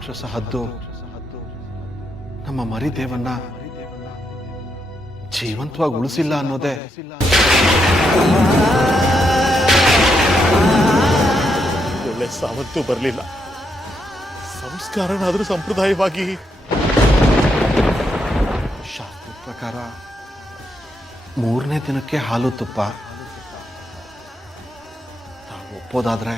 ರಾಕ್ಷಸ ಹದ್ದು ನಮ್ಮ ಮರಿದೇವನ್ನ ಜೀವಂತವಾಗಿ ಉಳಿಸಿಲ್ಲ ಅನ್ನೋದೇ ಒಳ್ಳೆ ಸಾವತ್ತು ಬರಲಿಲ್ಲ. ಸಂಸ್ಕಾರನಾದ್ರೂ ಸಂಪ್ರದಾಯವಾಗಿ ಶಾಸ್ತ್ರದ ಪ್ರಕಾರ 3ನೇ ದಿನಕ್ಕೆ ಹಾಲು ತುಪ್ಪ. ತಾವು ಒಪ್ಪೋದಾದ್ರೆ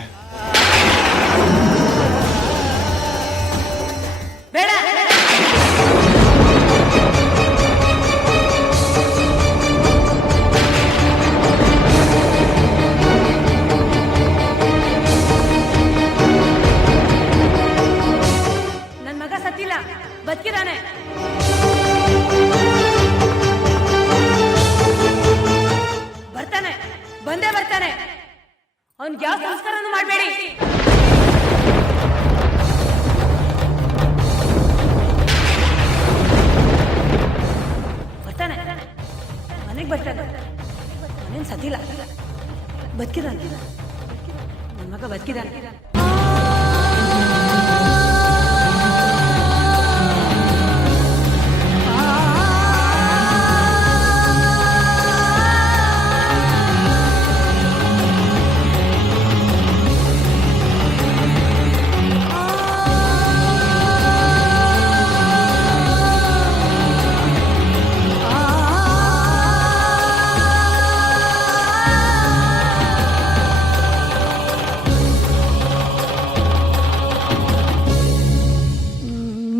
ನನ್ ಮಗ ಸತ್ತಿಲ್ಲ, ಬದುಕಿದಾನೆ. ಬರ್ತಾನೆ, ಬಂದೇ ಬರ್ತಾನೆ. ಅವನ್ಗೆ ಯಾವ ಸಂಸ್ಕಾರನೂ ಮಾಡಬೇಡಿ. ಬರ್ತಾನೆ, ಮನೆಗೆ ಬರ್ತಾನೆ. ಮನೇನ್ ಸತ್ತಿಲ್ಲ, ಬದುಕಿದಾನೆ. ನನ್ನ ಮಗ ಬದುಕಿದಾನೆ.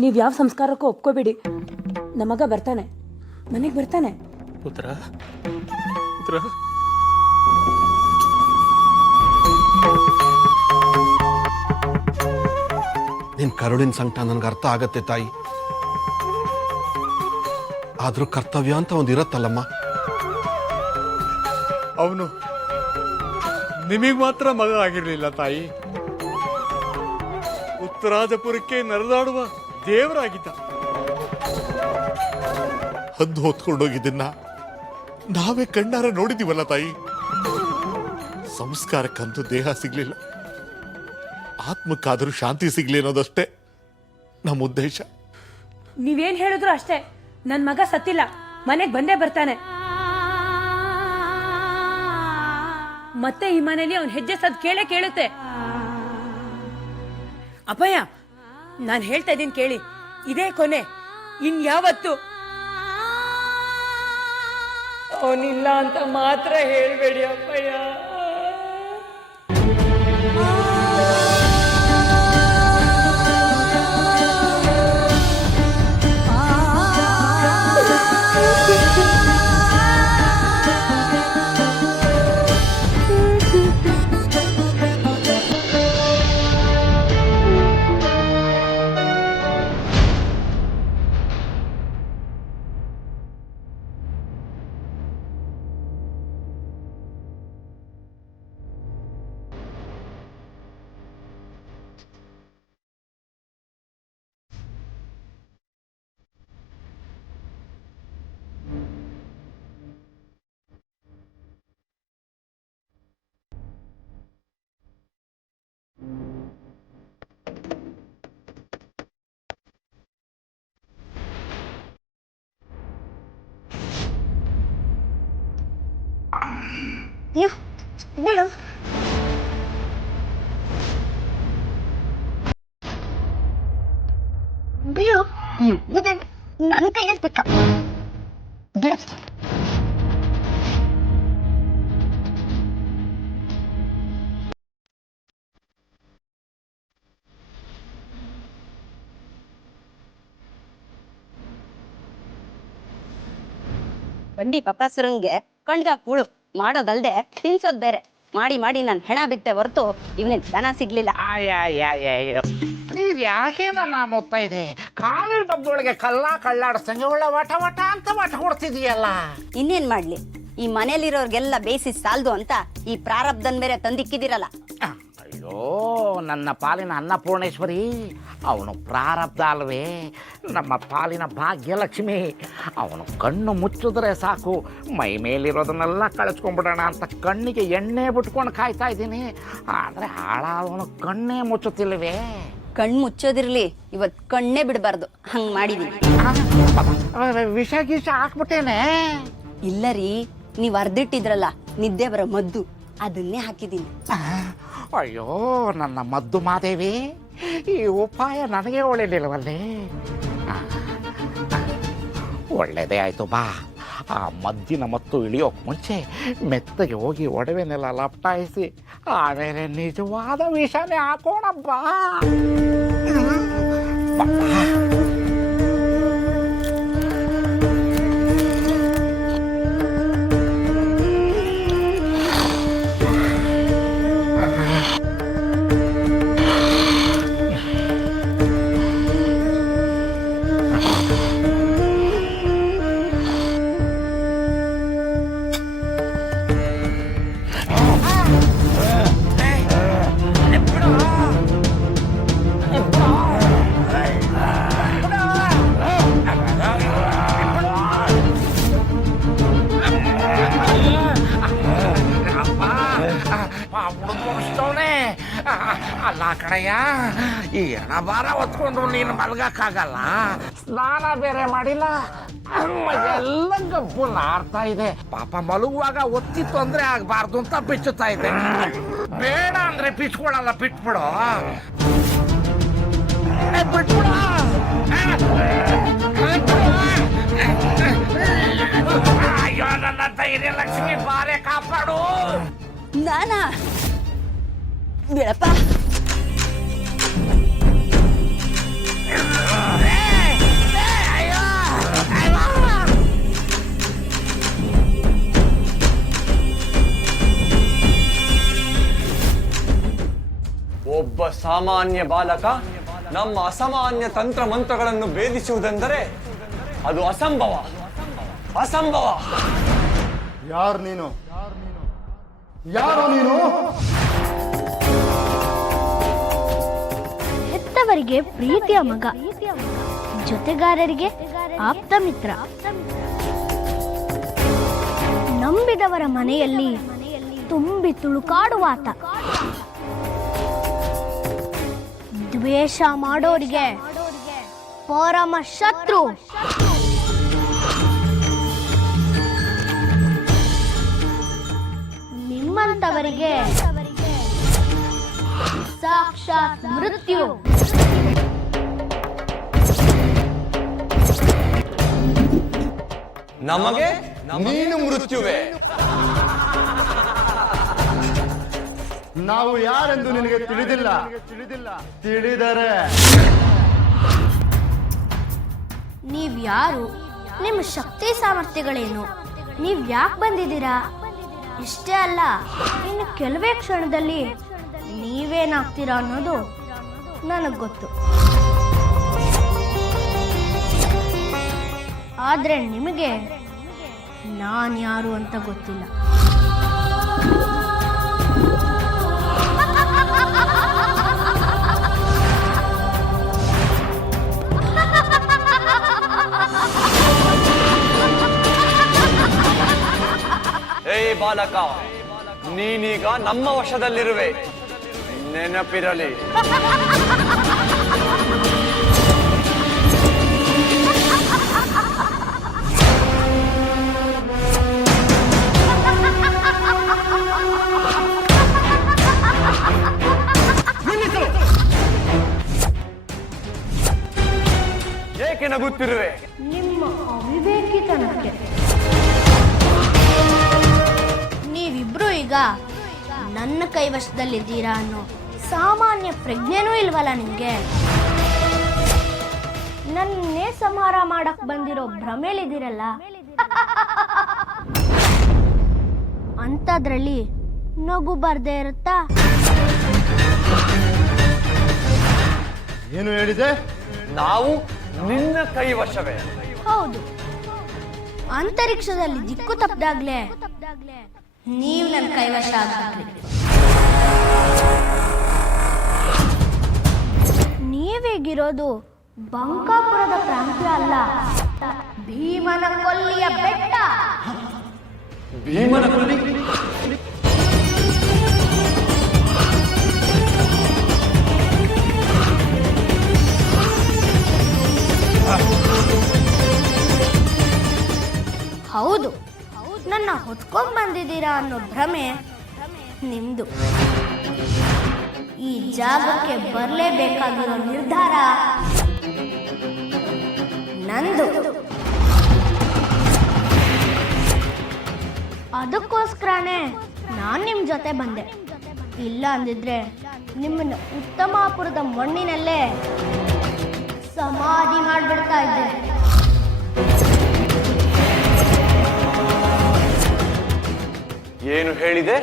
ನೀವು ಯಾವ ಸಂಸ್ಕಾರಕ್ಕೂ ಒಪ್ಕೋಬೇಡಿ. ನಮಗ ಬರ್ತಾನೆ, ಮನೆಗೆ ಬರ್ತಾನೆ. ಪುತ್ರ ಪುತ್ರ ನಿನ್ ಕರುಳಿನ ಸಂಕಟ ನನ್ಗೆ ಅರ್ಥ ಆಗತ್ತೆ ತಾಯಿ. ಆದ್ರೂ ಕರ್ತವ್ಯ ಅಂತ ಒಂದಿರತ್ತಲ್ಲಮ್ಮ. ಅವನು ನಿಮಗೆ ಮಾತ್ರ ಮಗ ಆಗಿರ್ಲಿಲ್ಲ ತಾಯಿ, ಉತ್ತರಾಜಪುರಕ್ಕೆ ನಡೆದಾಡುವ ದೇವರಾಗಿದ್ದ. ಹದ್ದು ಹೊತ್ಕೊಂಡೋಗಿದ್ದನ್ನ ನಾವೇ ಕಣ್ಣಾರ ನೋಡಿದೀವಲ್ಲ ತಾಯಿ. ಸಂಸ್ಕಾರಕ್ಕಂತೂ ದೇಹ ಸಿಗ್ಲಿಲ್ಲ, ಆತ್ಮಕ್ಕಾದರೂ ಶಾಂತಿ ಸಿಗ್ಲಿ ಅನ್ನೋದಷ್ಟೇ ನಮ್ಮ ಉದ್ದೇಶ. ನೀವೇನ್ ಹೇಳಿದ್ರು ಅಷ್ಟೇ, ನನ್ ಮಗ ಸತ್ತಿಲ್ಲ, ಮನೆಗೆ ಬಂದೇ ಬರ್ತಾನೆ. ಮತ್ತೆ ಈ ಮನೇಲಿ ಅವನ್ ಹೆಜ್ಜೆ ಸದ್ ಕೇಳೇ ಕೇಳುತ್ತೆ. ಅಪ್ಪಯ್ಯ, ನಾನು ಹೇಳ್ತಾ ಇದ್ದೀನಿ ಕೇಳಿ, ಇದೇ ಕೊನೆ, ಇನ್ಯಾವತ್ತು ಅವನಿಲ್ಲ ಅಂತ ಮಾತ್ರ ಹೇಳ್ಬೇಡಿ ಅಪ್ಪಯ್ಯ. ಬಿಡು. ಬಿಡು, ನನ್ನ ಕೈಯಲ್ಲಿ ಬಿಟ್ಟ ಬಿಡು. ಬಂಡಿ ಪಪ್ಪಾಸುರಂಗೆ ಕಣ್ಗ ಕೂಳು ಮಾಡೋದಲ್ದೆ ತಿನ್ಸೋದ್ ಬೇರೆ. ಮಾಡಿ ಮಾಡಿ ನಾನು ಹೆಣ ಬಿಟ್ಟೆ ಹೊರತು ಇವನಿಗೆ ದನ ಸಿಗ್ಲಿಲ್ಲ. ನೀವ್ ಯಾಕೇನಲ್ಲ ಮುತ್ತ ಇದೆ, ಕಾಲಿನ ಡಬ್ಬೊಳಗೆ ಕಳ್ಳಾಡಿಸ್ತಂಗೆ ಒಳ್ಳೆ ವಟ ವಟ ಅಂತ ವಟ ಕೊಡ್ತಿದೀಯಲ್ಲ. ಇನ್ನೇನ್ ಮಾಡ್ಲಿ, ಈ ಮನೇಲಿರೋರ್ಗೆಲ್ಲ ಬೇಯಿಸಿ ಸಾಲ್ದು ಅಂತ ಈ ಪ್ರಾರಬ್ಧನ್ ಬೇರೆ ತಂದಿಕ್ಕಿದಿರಲ್ಲ. ಅಯ್ಯೋ ನನ್ನ ಪಾಲಿನ ಅನ್ನಪೂರ್ಣೇಶ್ವರಿ, ಅವನು ಪ್ರಾರಬ್ಧ ಅಲ್ವೇ, ನಮ್ಮ ಪಾಲಿನ ಭಾಗ್ಯಲಕ್ಷ್ಮಿ. ಅವನು ಕಣ್ಣು ಮುಚ್ಚಿದ್ರೆ ಸಾಕು, ಮೈ ಮೇಲಿರೋದನ್ನೆಲ್ಲ ಕಳಿಸ್ಕೊಂಡ್ಬಿಡೋಣ ಅಂತ ಕಣ್ಣಿಗೆ ಎಣ್ಣೆ ಬಿಟ್ಕೊಂಡು ಕಾಯ್ತಾ ಇದ್ದೀನಿ. ಆದರೆ ಹಾಳಾದವನು ಕಣ್ಣೇ ಮುಚ್ಚುತ್ತಿಲ್ವೇ. ಕಣ್ಣು ಮುಚ್ಚೋದಿರ್ಲಿ, ಇವತ್ತು ಕಣ್ಣೇ ಬಿಡಬಾರ್ದು, ಹಂಗೆ ಮಾಡಿದೀನಿ. ವಿಷ ಗೀಷ ಹಾಕ್ಬಿಟ್ಟೇನೆ. ಇಲ್ಲ ರೀ, ನೀವು ಅರ್ದಿಟ್ಟಿದ್ರಲ್ಲ ನಿದ್ದೆ ಬರೋ ಮದ್ದು, ಅದನ್ನೇ ಹಾಕಿದ್ದೀನಿ. ಅಯ್ಯೋ ನನ್ನ ಮದ್ದು ಮಾದೇವಿ, ಈ ಉಪಾಯ ನನಗೆ ಒಳ್ಳೆಯಲಿಲ್ಲವಲ್ಲೇ. ಒಳ್ಳೇದೇ ಆಯ್ತು ಬಾ. ಆ ಮದ್ದಿನ ಮತ್ತು ಇಳಿಯೋಕ್ ಮುಂಚೆ ಮೆತ್ತಗೆ ಹೋಗಿ ಒಡವೆನೆಲ್ಲ ಲಪಟಾಯಿಸಿ ಆಮೇಲೆ ನಿಜವಾದ ವಿಷನೇ ಹಾಕೋಣ ಬಾ. ಅಲ್ಲ ಕಣಯ್ಯ, ಈ ಎಣಬಾರ ಹೊತ್ಕೊಂಡು ನೀನು ಮಲ್ಗಕ್ಕಾಗಲ್ಲ. ಸ್ನಾನ ಬೇರೆ ಮಾಡಿಲ್ಲ, ಎಲ್ಲ ಗಬ್ಬು ನಾರ್ತಾ ಇದೆ. ಪಾಪ ಮಲಗುವಾಗ ಒತ್ತಿ ತೊಂದ್ರೆ ಆಗ್ಬಾರ್ದು ಅಂತ ಬಿಚ್ಚುತ್ತಾ ಇದೆ. ಬೇಡ ಅಂದ್ರೆ ಬಿಚ್ಕೊಳಲ್ಲ, ಬಿಟ್ಬಿಡು. ಬಿಟ್ಬಿಡು. ಅಯ್ಯೋ ನನ್ನ ಧೈರ್ಯ ಲಕ್ಷ್ಮಿ, ಬಾರೆ ಕಾಪಾಡು. ನಾನಾ ಬಿಡಪ್ಪ. ಒಬ್ಬ ಸಾಮಾನ್ಯ ಬಾಲಕ ನಮ್ಮ ಅಸಾಮಾನ್ಯ ತಂತ್ರ ಮಂತ್ರಗಳನ್ನು ಭೇದಿಸುವುದೆಂದರೆ ಅದು ಅಸಂಭವ, ಅಸಂಭವ. ಯಾರು ನೀನು? ಯಾರು ನೀನು? ಹೆತ್ತವರಿಗೆ ಪ್ರೀತಿಯ ಮಗ, ಜೊತೆಗಾರರಿಗೆ ಆಪ್ತ ಮಿತ್ರ, ನಂಬಿದವರ ಮನೆಯಲ್ಲಿ ತುಂಬಿ ತುಳುಕಾಡುವಾತ, ದ್ವೇಷ ಮಾಡೋರಿಗೆ ಪರಮ ಶತ್ರು. ನಿಮ್ಮಂತವರಿಗೆ ಸಾಕ್ಷಾತ್ ಮೃತ್ಯು. ನಮಗೆ ನೀನು ಮೃತ್ಯುವೆ. ನಾವು ಯಾರೆಂದು ನಿನಗೆ ತಿಳಿದಿಲ್ಲ. ತಿಳಿದರೆ ನೀವ್ಯಾರು? ನಿಮ್ಮ ಶಕ್ತಿ ಸಾಮರ್ಥ್ಯಗಳೇನು? ನೀವ್ ಯಾಕೆ ಬಂದಿದ್ದೀರಾ? ಇಷ್ಟೇ ಅಲ್ಲ, ಇನ್ನು ಕೆಲವೇ ಕ್ಷಣದಲ್ಲಿ ನೀವೇನಾಗ್ತೀರಾ ಅನ್ನೋದು ನನಗೆ ಗೊತ್ತು. ಆದ್ರೆ ನಿಮಗೆ ನಾನು ಯಾರು ಅಂತ ಗೊತ್ತಿಲ್ಲ. ಏ ಬಾಲಕ, ನೀನೀಗ ನಮ್ಮ ವಶದಲ್ಲಿರುವೆ, ನೆನಪಿರಲಿ. ಏಕೆ ನಗುತ್ತಿರುವೆ? ನಿಮ್ಮ ಅವಿವೇಕಿತನಕ್ಕೆ. ನೀವಿಬ್ರು ಈಗ ನನ್ನ ಕೈವಶದಲ್ಲಿದ್ದೀರಾ ಅನ್ನೋ ಸಾಮಾನ್ಯ ಪ್ರಜ್ಞೆನೂ ಇಲ್ವಲ್ಲ ನಿಮ್ಗೆ? ನನ್ನೇ ಸಂಹಾರ ಮಾಡಕ್ ಬಂದಿರೋ ಭ್ರಮೇಲಿದ್ದೀರಲ್ಲ, ಅಂಥದ್ರಲ್ಲಿ ನಗು ಬರ್ದೇ ಇರುತ್ತಾ? ಏನು ಹೇಳಿದೆ? ನಾವು ನಿನ್ನ ಕೈವಶವೇ. ಹೌದು, ಅಂತರಿಕ್ಷದಲ್ಲಿ ದಿಕ್ಕು ತಪ್ಪದಾಗ್ಲೇ ನೀವು ನನ್ನ ಕೈವಶ ಆಗ್ಬಿಟ್ರಿ. ನೀವೇಗಿರೋದು ಬಂಕಾಪುರದ ಪ್ರಾಂತ್ಯ ಅಲ್ಲ, ಭೀಮನ ಕೊಲ್ಲಿಯ ಬೆಟ್ಟ. ಭೀಮನ ಕೊಲ್ಲಿ? ಹೌದು, ನನ್ನ ಹೊತ್ಕೊಂಡ್ ಬಂದಿದ್ದೀರಾ ಅನ್ನೋ ಭ್ರಮೆ ನಿಮ್ದು. ಈ ಜಾಗಕ್ಕೆ ಬರಲೇಬೇಕಾಗಿರೋ ನಿರ್ಧಾರ ನಂದು. ಅದಕ್ಕೋಸ್ಕರನೇ ನಾನು ನಿಮ್ಮ ಜೊತೆ ಬಂದೆ. ಇಲ್ಲ ಅಂದಿದ್ರೆ ನಿಮ್ಮನ್ನು ಉತ್ತಮಾಪುರದ ಮಣ್ಣಿನಲ್ಲೇ ಸಮಾಧಿ ಮಾಡಿಬಿಡ್ತಾ ಇದ್ದೆ. ಏನು ಹೇಳಿದೆ?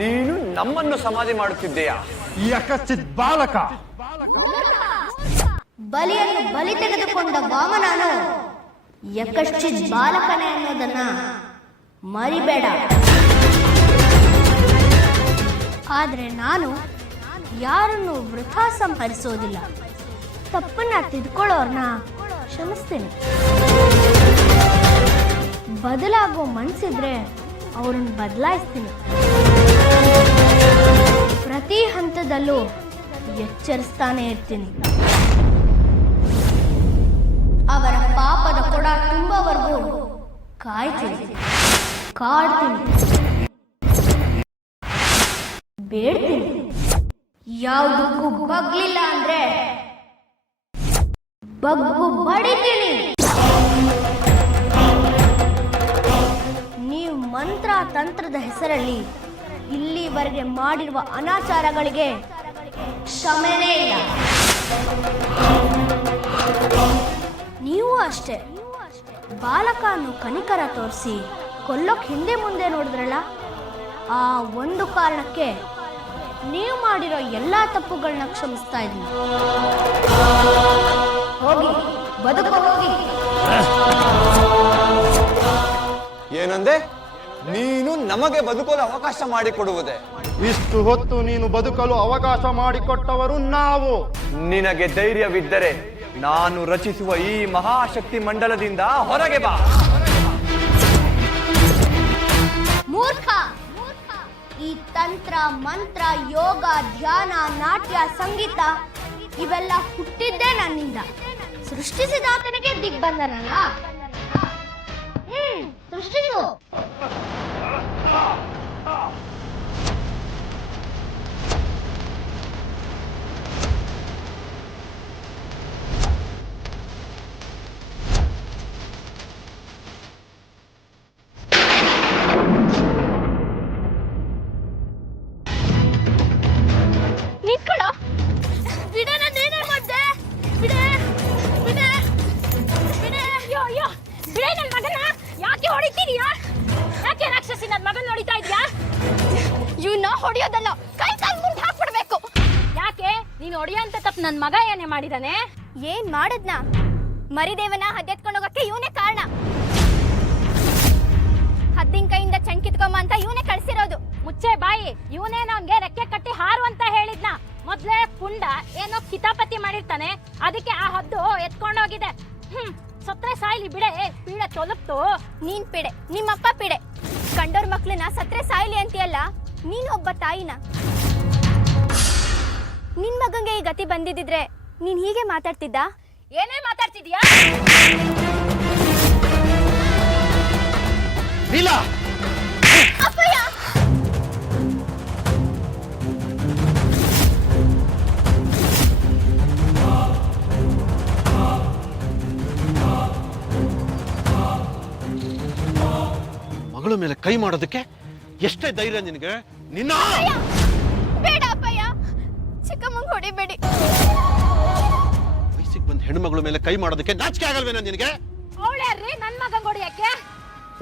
ನೀನು ನಮ್ಮನ್ನು ಸಮಾಧಿ ಮಾಡುತ್ತಿದ್ದೀಯಾ? ಯಕಶ್ಚಿತ್ ಬಾಲಕ, ಬಲಿಯನ್ನು ಬಲಿ ತೆಗೆದುಕೊಂಡ ವಾಮನನು ಯಕಶ್ಚಿತ್ ಬಾಲಕನೇ ಅನ್ನೋದನ್ನ ಮರಿಬೇಡ. ಆದ್ರೆ ನಾನು ಯಾರನ್ನು ವೃಥಾ ಸಂಹರಿಸೋದಿಲ್ಲ. ತಪ್ಪನ್ನ ತಿದ್ಕೊಳ್ಳೋರ್ನ ಕ್ಷಮಿಸ್ತೀನಿ. ಬದಲಾಗೋ ಮನ್ಸಿದ್ರೆ ಅವ್ರನ್ನ ಬದಲಾಯಿಸ್ತೀನಿ. ಪ್ರತಿ ಹಂತದಲ್ಲೂ ಎಚ್ಚರಿಸ್ತಾನೆ ಇರ್ತೀನಿ. ಅವರ ಪಾಪದ ಕೊಡ ತುಂಬವರೆಗೂ ಕಾಯ್ತೀನಿ, ಕಾಡ್ತೀನಿ, ಬೇಡ್ತೀನಿ. ಯಾವುದಕ್ಕೂ ಬಗ್ಲಿಲ್ಲ ಅಂದ್ರೆ ಬಗ್ಗು ಬಡಿತೀನಿ. ನೀವು ಮಂತ್ರ ತಂತ್ರದ ಹೆಸರಲ್ಲಿ ಇಲ್ಲಿವರೆಗೆ ಮಾಡಿರುವ ಅನಾಚಾರಗಳಿಗೆ ಕ್ಷಮೆನೇ ಇಲ್ಲ. ನೀವು ಅಷ್ಟೇ. ಬಾಲಕನು ಕನಿಕರ ತೋರಿಸಿ ಕೊಲ್ಲೋಕ್ ಹಿಂದೆ ಮುಂದೆ ನೋಡಿದ್ರಲ್ಲ, ಆ ಒಂದು ಕಾರಣಕ್ಕೆ ನೀವು ಮಾಡಿರೋ ಎಲ್ಲ ತಪ್ಪುಗಳನ್ನ ಕ್ಷಮಿಸ್ತಾ ಇದ್ದೀನಿ. ಹೋಗಿ ಬದುಕು ಹೋಗಿ. ಏನಂದೆ? ನೀನು ನಮಗೆ ಬದುಕಲು ಅವಕಾಶ ಮಾಡಿಕೊಡುವುದೇ? ಇಷ್ಟು ಹೊತ್ತು ನೀನು ಬದುಕಲು ಅವಕಾಶ ಮಾಡಿಕೊಟ್ಟವರು ನಾವು. ನಿನಗೆ ಧೈರ್ಯವಿದ್ದರೆ ನಾನು ರಚಿಸುವ ಈ ಮಹಾಶಕ್ತಿ ಮಂಡಲದಿಂದ ಹೊರಗೆ ಬಾ. ಮೂರ್ಖ! ಈ ತಂತ್ರ, ಮಂತ್ರ, ಯೋಗ, ಧ್ಯಾನ, ನಾಟ್ಯ, ಸಂಗೀತ ಇವೆಲ್ಲ ಹುಟ್ಟಿದ್ದೇ ನನ್ನಿಂದ. ಸೃಷ್ಟಿಸಿದಾತನಿಗೆ ದಿಗ್ಬಂಧನಲ್ಲ. ಸೃಷ್ಟಿಸು. ನಿಂತ್ಕೊಳ್ಳೋ. ಬಿಡೆ, ನಾನೇನೇ ಮಾಡ್ದೆ? ಬಿಡೆ, ಬಿಡೆ, ಬಿಡೆ. ಅಯ್ಯೋ ಅಯ್ಯೋ, ಬಿಡೆ ನನ್ನ ಮಗನ. ಯಾಕೆ ಹೊಡಿತೀರಿಯಾ? ಯಾಕೆ ರಾಕ್ಷಸಿ ನನ್ನ ಮಗನ ಹೊಡಿತಾ ಇದ್ಯಾ? ಇವನ್ನ ಹೊಡಿಯೋದಲ್ಲ, ಕೈ ಕಾಲು ಮುರಿದು ಹಾಕ್ಬಿಡ್ಬೇಕು. ಯಾಕೆ ನೀನು ಹೊಡಿಯೋಂತ ತಪ್ಪು ನನ್ನ ಮಗ ಏನೇ ಮಾಡಿದಾನೆ? ಏನ್ ಮಾಡದ್ನ? ಮರಿದೇವನ ಹದ್ದೆತ್ಕೊಂಡು ಹೋಗಕ್ಕೆ ಇವನೇ ಕಾರಣ. ಹದ್ದಿನ ಕೈಯಿಂದ ಚಣ್ ಕಿತ್ಕೊಂಬ ಅಂತ ಇವನೇ ಕಳ್ಸಿರೋದು. ಮುಚ್ಚೆ ಬಾಯಿ. ಇವನೇನ ಅವನ್ಗೆ ರೆಕ್ಕೆ ಕಟ್ಟಿ ಹಾರು ಅಂತ ಹೇಳಿದ್ನ. ಮೊದ್ಲೇ ಪುಂಡ ಏನೋ ಕಿತಾಪತಿ ಮಾಡಿರ್ತಾನೆ, ಅದಕ್ಕೆ ಆ ಹದ್ದು ಎತ್ಕೊಂಡೋಗಿದೆ. ಸತ್ರೆ ಸಾಯ್ಲಿ ಬಿಡೆ. ಪೀಡೆ ತೊಲಪ್ತು. ನೀನ್ ಪಿಡೆ, ನಿಮ್ಮಪ್ಪ ಪಿಡೆ. ಕಂಡೋರ್ ಮಕ್ಳನ್ನ ಸತ್ರೆ ಸಾಯ್ಲಿ ಅಂತೀಯಲ್ಲ, ನೀನ್ ಒಬ್ಬ ತಾಯಿನ. ನಿನ್ ಮಗಂಗೆ ಈ ಗತಿ ಬಂದಿದ್ರೆ ನೀನ್ ಹೀಗೆ ಮಾತಾಡ್ತಿದ್ದ? ಏನೇ ಮಾತಾಡ್ತಿದ್ಯಾ? ಅಪ್ಪಯ್ಯ! ಮಗಳ ಮೇಲೆ ಕೈ ಮಾಡೋದಕ್ಕೆ ಎಷ್ಟೇ ಧೈರ್ಯ ನಿನಗೆ? ನಿನ್ನ ಬೇಡ ಅಪ್ಪಯ್ಯ, ಚಿಕ್ಕಮ್ಮಂಗ್ ಹೊಡಿಬೇಡಿ. ವಯಸ್ಸಿಗೆ ಬಂದ ಹೆಣ್ಮಗಳ ಮೇಲೆ ಕೈ ಮಾಡೋದಕ್ಕೆ ನಾಚಿಕೆ ಆಗಲ್ವೇನ ನಿನಗೆ? ಅವಳ್ಯಾರ್ರಿ ನನ್ ಮಗಂಗ್ ಹೊಡಿಯಕ್ಕೆ?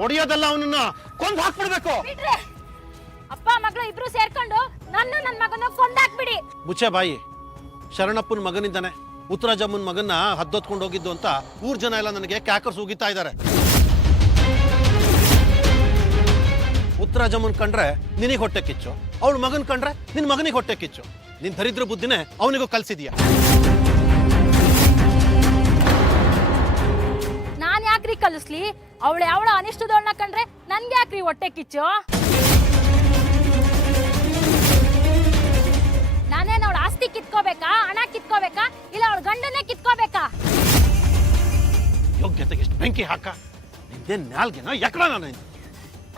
ಹೊಡಿಯೋದಲ್ಲ, ಅವನನ್ನ ಕೊಂದು ಹಾಕ್ಬಿಡ್ಬೇಕು. ಬಿಡ್ರಿ. ಅಪ್ಪ ಮಗಳು ಇಬ್ರು ಸೇರ್ಕೊಂಡು ನನ್ನ ಮಗನ ಕೊಂದಾಕ್ಬಿಡಿ. ಮುಚ್ಚೆ ಬಾಯಿ. ಶರಣಪ್ಪನ ಮಗನಿದ್ದಾನೆ, ಉತ್ತರಾಜಮ್ಮನ ಮಗನ್ನ ಹದ್ದೊತ್ಕೊಂಡು ಹೋಗಿದ್ದು ಅಂತ ಊರ್ ಜನ ಎಲ್ಲ ನನಗೆ ಕ್ಯಾಕರ್ಸ್ ಉಗಿತಾ ಇದ್ದಾರೆ. ಉತ್ತರಾಜಮ್ಮನ್ ಕಂಡ್ರೆ ನಿನಗೆ ಹೊಟ್ಟೆ ಕಿಚ್ಚು, ಅವಳ ಮಗನ್ ಕಂಡ್ರೆ ನಿನ್ ಮಗನಿಗೆ ಹೊಟ್ಟೆ ಕಿಚ್ಚು. ನಿನ್ ದರಿದ್ರ ಬುದ್ಧಿನೇ ಅವನಿಗೂ ಕಲ್ಸಿದ್ಯಾ? ನಾನ್ ಯಾಕ್ರಿ ಕಲಿಸ್ಲಿ? ಅವಳ ಅನಿಷ್ಟದವಳನ್ನ ಕಂಡ್ರೆ ನನ್ಗೆ ಯಾಕ್ರಿ ಹೊಟ್ಟೆ ಕಿಚ್ಚು? ನಾನೇನ್ ಅವಳ ಆಸ್ತಿ ಕಿತ್ಕೋಬೇಕಾ, ಹಣ ಕಿತ್ಕೋಬೇಕಾ, ಇಲ್ಲ ಅವಳ ಗಂಡನ್ನೇ ಕಿತ್ಕೋಬೇಕಾ? ಯೋಗ್ಯತೆಗೆ ಎಷ್ಟು ಬೆಂಕಿ ಹಾಕ. ನಿನ್ ಇದೇನ್ ನಾಲ್ಗೆನೋ ಎಕಡ ನಾನು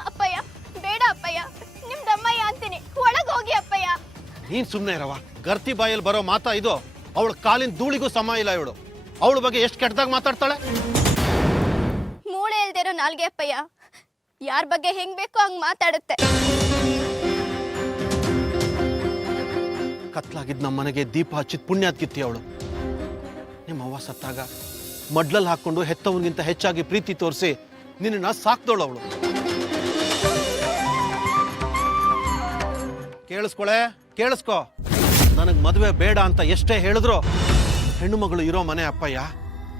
ಅಪ್ಪಯ್ಯ ಬೇಡ ಅಪ್ಪಯ್ಯ ನಿಮ್ದಮ್ಮಯ್ಯ ಅಂತೀನಿ ಒಳಗ್ ಹೋಗಿ ಅಪ್ಪಯ್ಯ. ನೀನ್ ಸುಮ್ಮನೆ ಇರವ. ಗರ್ತಿ ಬಾಯಲ್ಲಿ ಬರೋ ಮಾತಾ ಇದು. ಅವಳ ಕಾಲಿನ ಧೂಳಿಗೂ ಸಮ ಇಲ್ಲ ಇವಳು. ಅವಳ ಬಗ್ಗೆ ಎಷ್ಟು ಕೆಟ್ಟದಾಗ ಮಾತಾಡ್ತಾಳೆ. ಮೂಳೆ ಇಲ್ದಿರೋ ನಾಲ್ಗೆ ಅಪ್ಪಯ್ಯ ಯಾರ ಬಗ್ಗೆ ಹೆಂಗ್ ಬೇಕೋ ಹಂಗ್ ಮಾತಾಡುತ್ತೆ. ಕತ್ಲಾಗಿದ್ದ ನಮ್ಮ ಮನೆಗೆ ದೀಪ ಹಚ್ಚಿದ ಪುಣ್ಯಾತ್ ಕಿತ್ತಿ ಅವಳು. ನಿಮ್ಮ ಅವ್ವ ಸತ್ತಾಗ ಮಡ್ಲಲ್ಲಿ ಹಾಕೊಂಡು ಹೆತ್ತವನಿಗಿಂತ ಹೆಚ್ಚಾಗಿ ಪ್ರೀತಿ ತೋರಿಸಿ ನಿನ್ನ ಸಾಕ್ದವಳು ಅವಳು. ಕೇಳಿಸ್ಕೊ. ನನಗ್ ಮದುವೆ ಬೇಡ ಅಂತ ಎಷ್ಟೇ ಹೇಳಿದ್ರು ಹೆಣ್ಣು ಮಗಳು ಇರೋ ಮನೆ ಅಪ್ಪಯ್ಯ.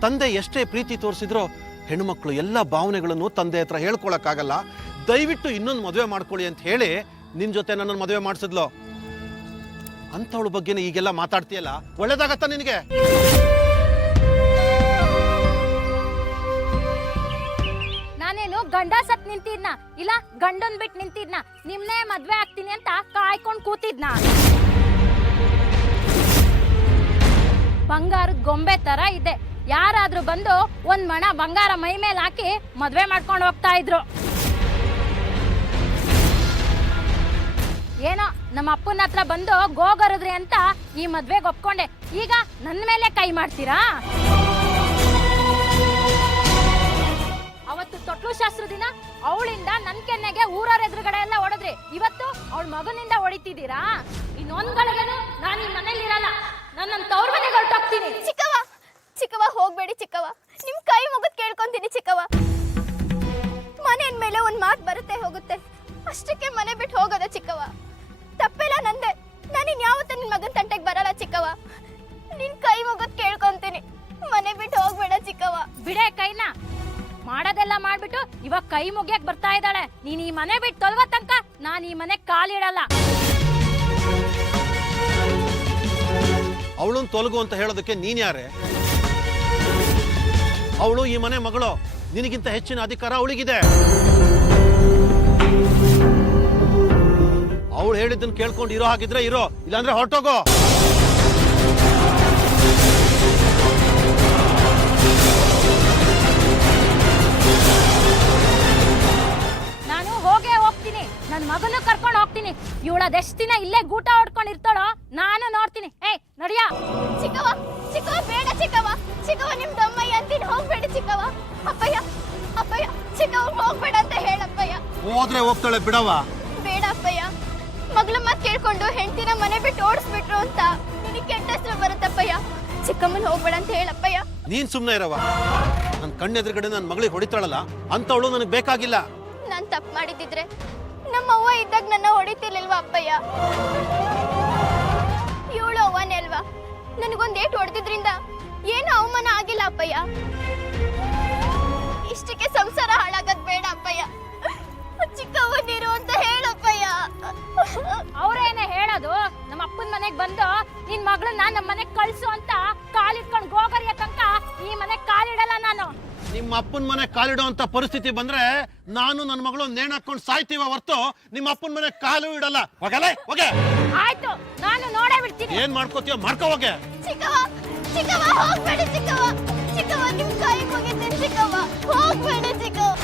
ತಂದೆ ಎಷ್ಟೇ ಪ್ರೀತಿ ತೋರಿಸಿದ್ರು ಹೆಣ್ಣು ಮಕ್ಕಳು ಎಲ್ಲ ಭಾವನೆಗಳನ್ನು ತಂದೆ ಹತ್ರ ಹೇಳ್ಕೊಳಕ್ಕಾಗಲ್ಲ. ದಯವಿಟ್ಟು ಇನ್ನೊಂದು ಮದುವೆ ಮಾಡ್ಕೊಳ್ಳಿ ಅಂತ ಹೇಳಿ ನಿನ್ ಜೊತೆ ನನ್ನ ಮದುವೆ ಮಾಡಿಸಿದ್ಲು. ಅಂತವಳ ಬಗ್ಗೆ ಈಗೆಲ್ಲ ಮಾತಾಡ್ತೀಯಲ್ಲ, ಒಳ್ಳೇದಾಗತ್ತ ನಿನಗೆ? ನಾನೇನು ಗಂಡ ಸತ್ ನಿಂತಿದ್ನ ಇಲ್ಲ ಗಂಡನ್ ಬಿಟ್ಟು ನಿಂತಿದ್ನ? ನಿಮ್ನೇ ಮದ್ವೆ ಆಗ್ತೀನಿ ಅಂತ ಕಾಯ್ಕೊಂಡ್ ಕೂತಿದ್ನ. ಬಂಗಾರದ ಗೊಂಬೆ ತರ ಇದೆ. ಯಾರಾದ್ರೂ ಬಂದು ಒಂದ್ ಮಣ ಬಂಗಾರ ಮೈ ಮೇಲೆ ಹಾಕಿ ಮದ್ವೆ ಮಾಡ್ಕೊಂಡು ಹೋಗ್ತಾ ಇದ್ರು. ಏನೋ ನಮ್ಮ ಅಪ್ಪನ ಹತ್ರ ಬಂದು ಗೋಗರದ್ರಿ ಅಂತ ಈ ಮದ್ವೆಗೆ ಒಪ್ಕೊಂಡೆ. ಈಗ ನನ್ನ ಮೇಲೆ ಕೈ ಮಾಡ್ತೀರಾ? ಅವತ್ತು ತೊಟ್ಲು ಶಾಸ್ತ್ರ ದಿನ ಅವಳಿಂದ ನನ್ ಕೆನ್ನೆಗೆ ಊರರ ಎದುರುಗಡೆ ಎಲ್ಲ ಹೊಡೆದ್ರಿ. ಇವತ್ತು ಅವಳ ಮಗನಿಂದ ಹೊಡಿತಿದ್ದೀರಾ? ಇನ್ನೊಂದ್ಗಳಿಗೇನು ನಾನು ಈ ಮನೇಲಿ ಇರಲ್ಲ. ನನ್ನ ತವ್ರ ಮನೆಗೆ ಹೊರಟೋಗ್ತೀನಿ. ಚಿಕ್ಕವ ಹೋಗ್ಬೇಡಿ ಚಿಕ್ಕವ, ನಿಮ್ ಕೈ ಮುಗಿದ್ ಕೇಳ್ಕೊಂತೀನಿ ಚಿಕ್ಕವ. ಮನೆ ಮೇಲೆ ಒಂದ್ ಮಾತು ಬರುತ್ತೆ ಹೋಗುತ್ತೆ, ಅಷ್ಟಕ್ಕೆ ಮನೆ ಬಿಟ್ಟು ಹೋಗೋದ ಚಿಕ್ಕವ. ತಪ್ಪೆಲ್ಲ ನಂದೆ. ನಾನಿನ್ ಯಾವತ್ತ ನಿನ್ ಮಗನ್ ತಂಟೆಗೆ ಬರಲ್ಲ ಚಿಕ್ಕವ. ನಿನ್ ಕೈ ಮುಗಿದ್ ಕೇಳ್ಕೊಂತೀನಿ, ಮನೆ ಬಿಟ್ಟು ಹೋಗ್ಬೇಡ ಚಿಕ್ಕವ. ಬಿಡೆ ಕೈನ. ಮಾಡೋದೆಲ್ಲ ಮಾಡ್ಬಿಟ್ಟು ಇವಾಗ ಕೈ ಮುಗಿಯಕ್ ಬರ್ತಾ ಇದ್ದಾಳೆ. ನೀನ್ ಈ ಮನೆ ಬಿಟ್ಟು ತೊಲಗೋ ತನಕ ನಾನ್ ಈ ಮನೆ ಕಾಲಿಡಲ್ಲ. ಅವಳನ್ನ ತೊಲಗು ಅಂತ ಹೇಳೋದಕ್ಕೆ ನೀನ್ ಯಾರೇ? ಅವಳು ಈ ಮನೆ ಮಗಳು. ನಿನಗಿಂತ ಹೆಚ್ಚಿನ ಅಧಿಕಾರ ಅವಳಿಗಿದೆ. ಅವಳು ಹೇಳಿದ್ದನ್ನು ಕೇಳ್ಕೊಂಡು ಇರೋ ಹಾಗಿದ್ರೆ ಇರೋ, ಇಲ್ಲಾಂದ್ರೆ ಹೊರಟೋಗೋ. ನಾನು ಹೋಗೇ ಹೋಗ್ತೀನಿ. ನನ್ನ ಮಗನ ಕರ್ಕೊಂಡು ಹೋಗ್ತೀನಿ. ಇವಳದೆಷ್ಟು ದಿನ ಇಲ್ಲೇ ಗೂಟ ಹೊಡ್ಕೊಂಡು ಇರ್ತಾಳೋ ನಾನು ನೋಡ್ತೀನಿ. ಏಯ್ ನಡಿಯಾ. ಚಿಕ್ಕವ ಬೇಡ ಚಿಕ್ಕವ. ನಿಮ್ ದಮ್ಮಯ್ಯ ಅಂತೀನಿ, ಹೋಗ್ಬೇಡಿ ಚಿಕ್ಕವ. ಅಪ್ಪಯ್ಯ ಚಿಕ್ಕವ ಹೋಗ್ಬೇಡ ಅಂತ ಹೇಳಪ್ಪಯ್ಯ. ಹೋದ್ರೆ ಹೋಗ್ತಾಳೆ ಬಿಡವ. ಬೇಡ ಅಪ್ಪಯ್ಯ, ಮಗಳ ಮಾತು ಕೇಳ್ಕೊಂಡು ಹೆಂಡತಿನ ಮನೆ ಬಿಟ್ಟು ಓಡಿಸ್ಬಿಟ್ರು ಅಂತ ನಿನಗೆ ಕೆಟ್ಟ ಹೆಸರು ಬರುತ್ತಪ್ಪಯ್ಯ. ಚಿಕ್ಕಮ್ಮನ್ ಹೋಗ್ಬೇಡ ಅಂತ ಹೇಳಪ್ಪಯ್ಯ. ನೀನ್ ಸುಮ್ನೆ ಇರವ. ನನ್ನ ಕಣ್ಣೆದುರುಗಡೆ ನನ್ನ ಮಗಳಿಗೆ ಹೊಡಿತಾಳಲ್ಲ ಅಂತವಳು ನನಗೆ ಬೇಕಾಗಿಲ್ಲ. ನಾನ್ ತಪ್ಪು ಮಾಡಿದ್ದಿದ್ರೆ ನಮ್ಮ ಅವ್ವ ಇದ್ದಾಗ ನನ್ನ ಹೊಡಿತಿರ್ಲಿಲ್ವಾ ಅಪ್ಪಯ್ಯ? ಇವಳು ಅವ್ವನೇ ಅಲ್ವಾ? ನನಗೊಂದ್ ಏಟು ಹೊಡೆದಿದ್ರಿಂದ ಏನು ಅವಮಾನ ಆಗಿಲ್ಲ ಅಪ್ಪಯ್ಯ. ಇಷ್ಟಕ್ಕೆ ಸಂಸಾರ ಹಾಳಾಗದ್ ಬೇಡ ಅಪ್ಪಯ್ಯ. ಚಿಕ್ಕವ್ವ ನೀರು ಅಂತ ಹೇಳಪ್ಪಯ್ಯ. ಅವ್ರೇನೇ ಹೇಳೋದು? ನಮ್ಮ ಅಪ್ಪನ ಮನೆಗ್ ಬಂದು ನಿನ್ ಮಗಳನ್ನ ನಮ್ಮ ಮನೆಗ್ ಕಳ್ಸು ಅಂತ ಕಾಲಿಟ್ಕೊಂಡು ಗೋಗರಿಯ ತನಕ ಈ ಮನೆಗ್ ಕಾಲಿಡಲ್ಲ ನಾನು. ನಿಮ್ಮ ಅಪ್ಪನ ಮನೆ ಕಾಲಿಡೋ ಅಂತ ಪರಿಸ್ಥಿತಿ ಬಂದ್ರೆ ನಾನು ನನ್ನ ಮಗಳು ನೇಣು ಹಾಕೊಂಡು ಸಾಯ್ತೀವ ಹೊರ್ತು ನಿಮ್ಮ ಅಪ್ಪನ ಮನೆ ಕಾಲು ಇಡಲ್ಲ. ಹೋಗೆ. ಆಯ್ತು, ನಾನು ನೋಡೇ ಬಿಡ್ತೀನಿ. ಏನ್ ಮಾಡ್ಕೋತೀಯ ಮಾಡ್ಕೋ ಹೋಗೆ. ಚಿಕ್ಕವ್ವ ಹೋಗ್ಬೇಡಿ ಚಿಕ್ಕವ್ವ ನಿಮ್ ಕೈ ಮುಗಿತೀನಿ ಚಿಕ್ಕವ್ವ, ಹೋಗ್ಬೇಡಿ ಚಿಕ್ಕವ್ವ.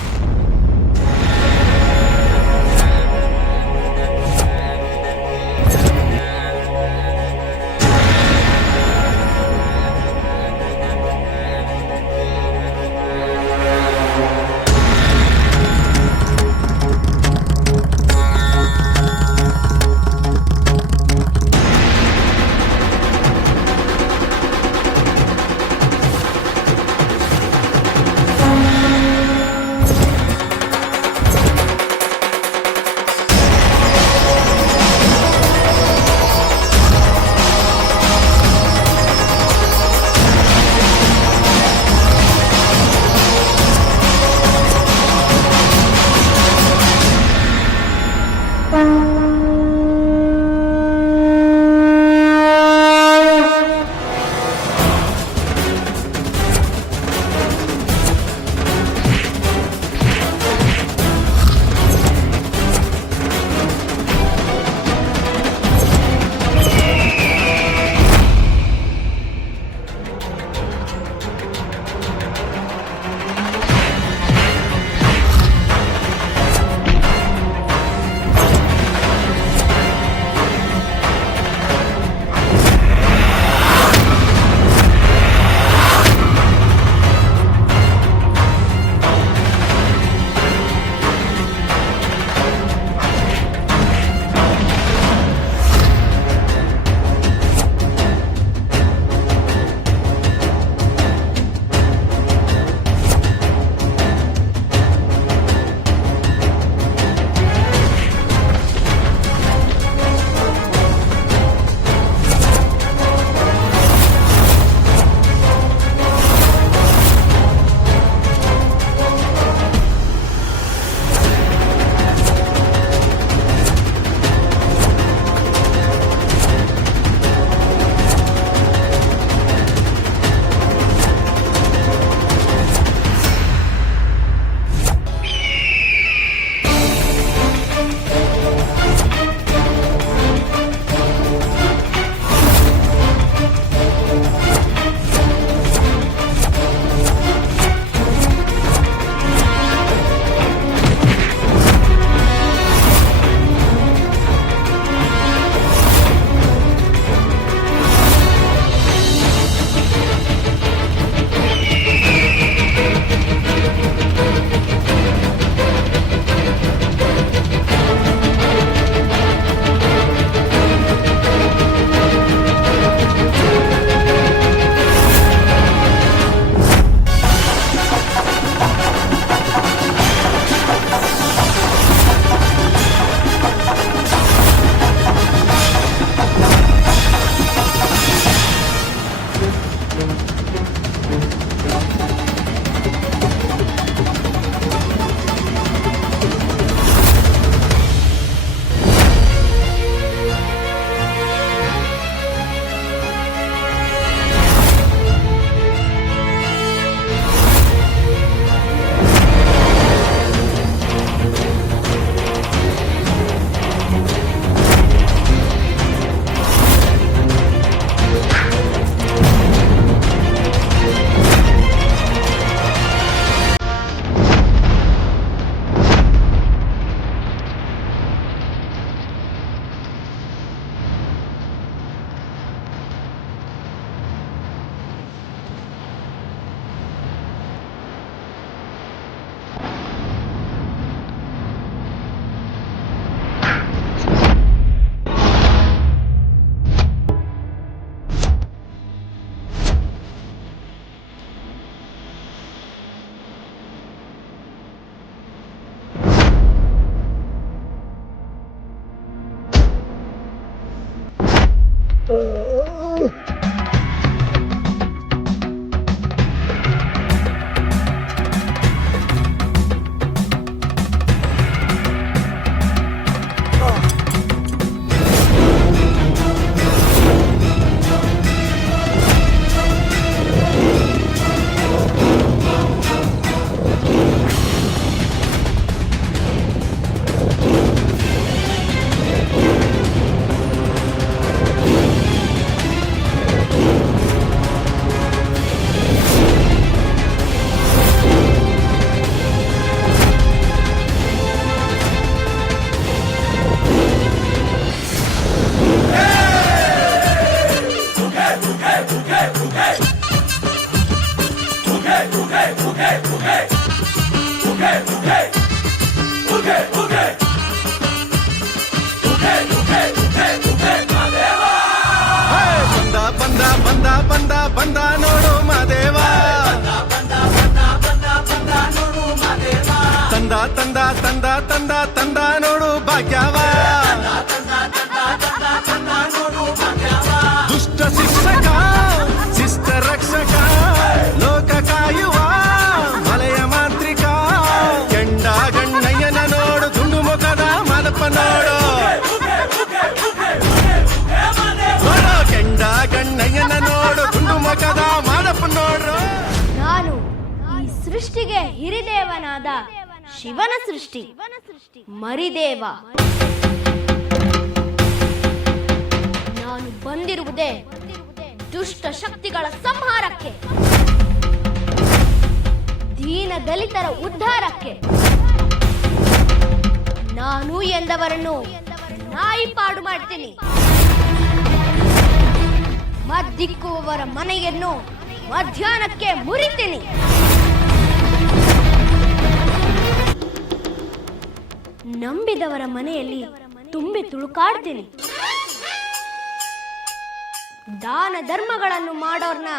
ಬಂದ ಬಂದ ಬಂದ ಬಂದ ಬಂದ ನೋಡು ಮಾದೇವ ತಂದ ತಂದ ತಂದ ತಂದ ತಂದ ನೋಡು ಭಾಗ್ಯವ ದುಷ್ಟ ಶಿಕ್ಷಕ ಶಿಷ್ಟ ರಕ್ಷಕ ಲೋಕ ಕಾಯುವ ಮಲೆಯ ಮಾಂತ್ರಿಕ ಕೆಂಡ ಗಣ್ಣಯ್ಯನ ನೋಡು ದುಂಡು ಮುಖದ ಮಾದಪ್ಪ ನೋಡು ನೋಡು ಕೆಂಡ ಗಣ್ಣಯ್ಯನ ನೋಡು ದುಂಡು ಮುಖದ ಮಾದಪ್ಪ ನೋಡ್ರು. ನಾನು ಈ ಸೃಷ್ಟಿಗೆ ಹಿರಿದೇವನಾದ ಶಿವನ ಸೃಷ್ಟಿ ಮರಿದೇವ. ನಾನು ಬಂದಿರುವುದೇ ದುಷ್ಟ ಶಕ್ತಿಗಳ ಸಂಹಾರಕ್ಕೆ, ದೀನ ದಲಿತರ ಉದ್ಧಾರಕ್ಕೆ. ನಾನು ಎಂದವರನ್ನು ನಾಯಿ ಪಾಡು ಮಾಡ್ತೀನಿ. ಮದ್ದಿಕ್ಕುವವರ ಮನೆಯನ್ನು ಮಧ್ಯಾಹ್ನಕ್ಕೆ ಮುರಿತೀನಿ. ನಂಬಿದವರ ಮನೆಯಲ್ಲಿ ತುಂಬಿ ತುಳುಕಾಡ್ತೀನಿ. ದಾನ ಧರ್ಮಗಳನ್ನು ಮಾಡೋರ್ನ